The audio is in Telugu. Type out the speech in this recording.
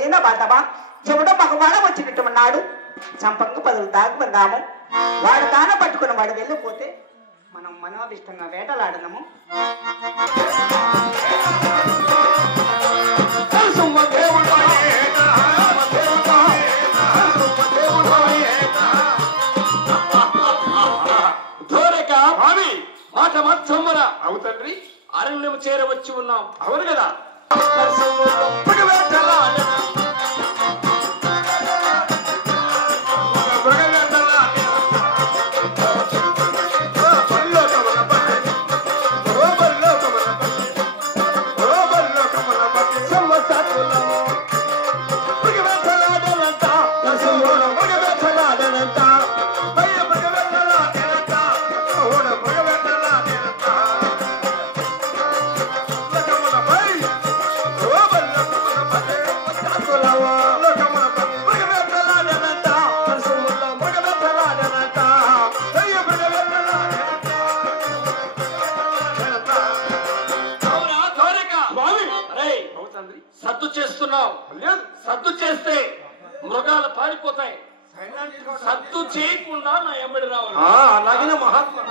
అసలైన బాధమా ఎవడో మగవాడ వచ్చినట్టు ఉన్నాడు. చంపంగా పదులు దాగుకుందాము. వాడు దాన పట్టుకుని వాడు వెళ్ళిపోతే మనం మనోభిష్టంగా వేటలాడదాము. మాట మచ్చమ్మరా అవుతండ్రి అరణ్యం చేరవచ్చి ఉన్నాం. అవును కదా. సద్దు చేస్తున్నావు. సద్దు చేస్తే మృగాలు పారిపోతాయి. సద్దు చేయకుండా నా ఎమ్మడి రావాలి. అలాగే మహాత్మా